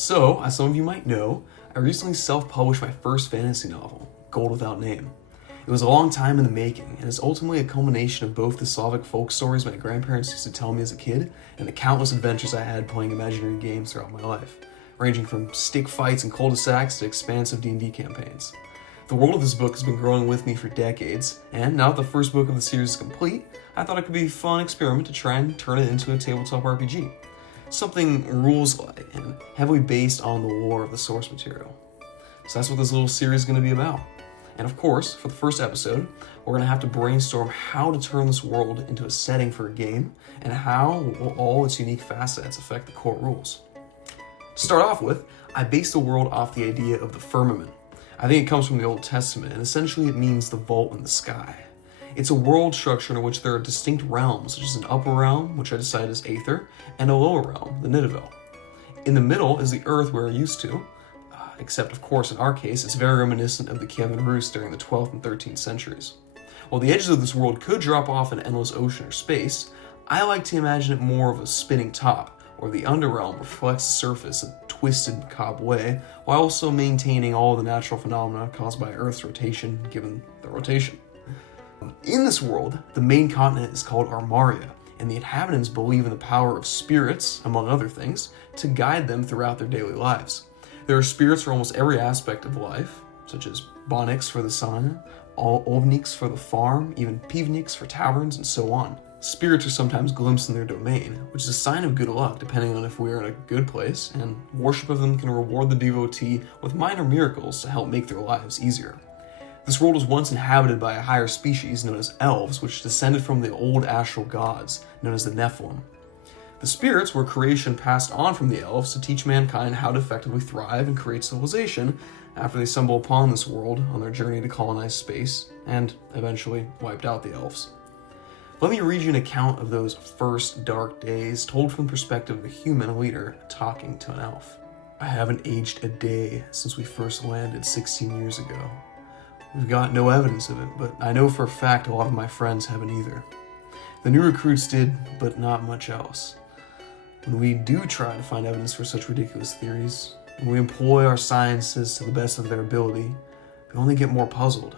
So, as some of you might know, I recently self-published my first fantasy novel, Gold Without Name. It was a long time in the making, and is ultimately a culmination of both the Slavic folk stories my grandparents used to tell me as a kid, and the countless adventures I had playing imaginary games throughout my life, ranging from stick fights and cul-de-sacs to expansive D&D campaigns. The world of this book has been growing with me for decades, and now that the first book of the series is complete, I thought it could be a fun experiment to try and turn it into a tabletop RPG. Something rules-like and heavily based on the lore of the source material. So that's what this little series is going to be about. And of course, for the first episode, we're going to have to brainstorm how to turn this world into a setting for a game, and how will all its unique facets affect the core rules. To start off with, I based the world off the idea of the firmament. I think it comes from the Old Testament, and essentially it means the vault in the sky. It's a world structure in which there are distinct realms, such as an upper realm, which I decided is Aether, and a lower realm, the Nidavel. In the middle is the Earth we're used to, except of course in our case it's very reminiscent of the Kievan Rus during the 12th and 13th centuries. While the edges of this world could drop off an endless ocean or space, I like to imagine it more of a spinning top, where the underrealm reflects the surface in a twisted, macabre way, while also maintaining all the natural phenomena caused by Earth's rotation, given the rotation. In this world, the main continent is called Armaria, and the inhabitants believe in the power of spirits, among other things, to guide them throughout their daily lives. There are spirits for almost every aspect of life, such as Bonix for the sun, Ovnix for the farm, even Pivnix for taverns, and so on. Spirits are sometimes glimpsed in their domain, which is a sign of good luck depending on if we are in a good place, and worship of them can reward the devotee with minor miracles to help make their lives easier. This world was once inhabited by a higher species known as elves, which descended from the old astral gods, known as the Nephilim. The spirits were creation passed on from the elves to teach mankind how to effectively thrive and create civilization after they stumble upon this world on their journey to colonize space, and eventually wiped out the elves. Let me read you an account of those first dark days, told from the perspective of a human leader talking to an elf. I haven't aged a day since we first landed 16 years ago. We've got no evidence of it, but I know for a fact a lot of my friends haven't either. The new recruits did, but not much else. When we do try to find evidence for such ridiculous theories, when we employ our sciences to the best of their ability, we only get more puzzled.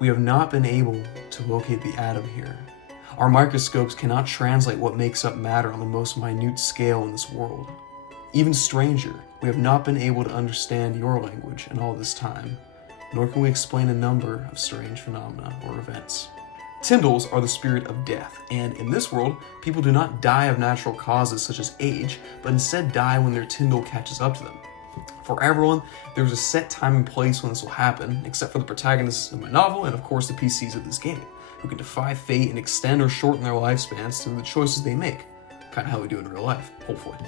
We have not been able to locate the atom here. Our microscopes cannot translate what makes up matter on the most minute scale in this world. Even stranger, we have not been able to understand your language in all this time, nor can we explain a number of strange phenomena or events. Tyndals are the spirit of death, and in this world, people do not die of natural causes such as age, but instead die when their Tyndal catches up to them. For everyone, there's a set time and place when this will happen, except for the protagonists of my novel and of course the PCs of this game, who can defy fate and extend or shorten their lifespans through the choices they make. Kind of how we do in real life, hopefully.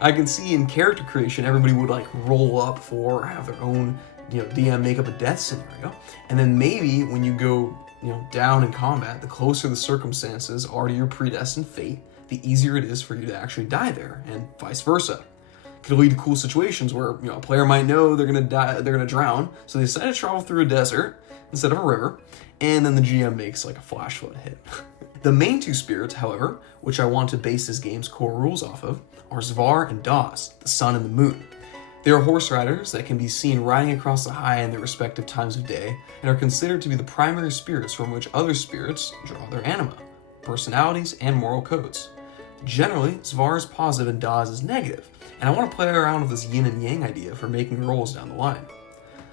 I can see in character creation, everybody would roll up for, have their own DM make up a death scenario, and then maybe when you go down in combat, the closer the circumstances are to your predestined fate, the easier it is for you to actually die there, and vice versa. It could lead to cool situations where a player might know they're gonna die, they're gonna drown, so they decide to travel through a desert instead of a river, and then the GM makes a flash flood hit. The main two spirits, however, which I want to base this game's core rules off of, are Zvar and Daz, the sun and the moon. They are horse riders that can be seen riding across the high in their respective times of day, and are considered to be the primary spirits from which other spirits draw their anima, personalities, and moral codes. Generally, Zvar is positive and Daz is negative, and I want to play around with this yin and yang idea for making rolls down the line.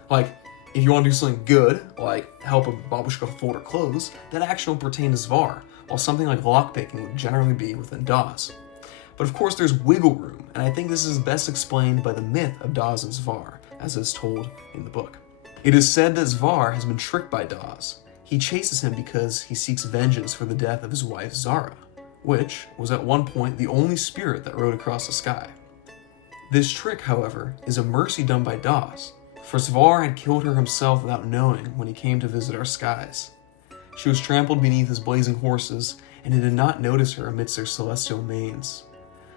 If you want to do something good, like help a babushka fold her clothes, that action will pertain to Zvar, while something like lockpicking would generally be within Daz. But of course there's wiggle room, and I think this is best explained by the myth of Daz and Zvar, as is told in the book. It is said that Zvar has been tricked by Daz. He chases him because he seeks vengeance for the death of his wife Zara, which was at one point the only spirit that rode across the sky. This trick, however, is a mercy done by Daz, for Zvar had killed her himself without knowing when he came to visit our skies. She was trampled beneath his blazing horses, and he did not notice her amidst their celestial manes.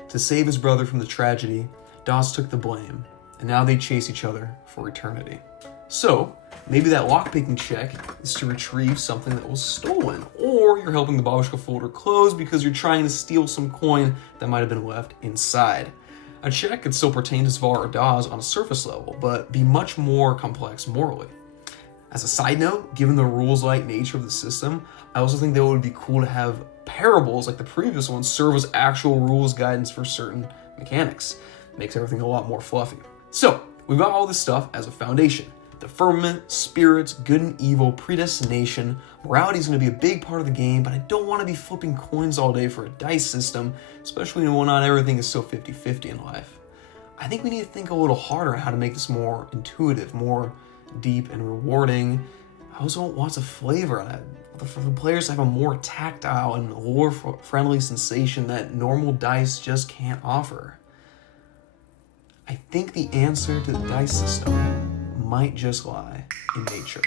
To save his brother from the tragedy, Daz took the blame, and now they chase each other for eternity. So, maybe that lockpicking check is to retrieve something that was stolen, or you're helping the babushka fold her clothes because you're trying to steal some coin that might have been left inside. A check could still pertain to Svar or Dawes on a surface level, but be much more complex morally. As a side note, given the rules-like nature of the system, I also think that it would be cool to have parables like the previous ones serve as actual rules guidance for certain mechanics. Makes everything a lot more fluffy. So, we've got all this stuff as a foundation. The firmament, spirits, good and evil, predestination, morality is going to be a big part of the game, but I don't want to be flipping coins all day for a dice system, especially when not everything is so 50-50 in life. I think we need to think a little harder on how to make this more intuitive, more deep and rewarding. I also want lots of flavor on it. For the players to have a more tactile and lore-friendly sensation that normal dice just can't offer. I think the answer to the dice system might just lie in nature.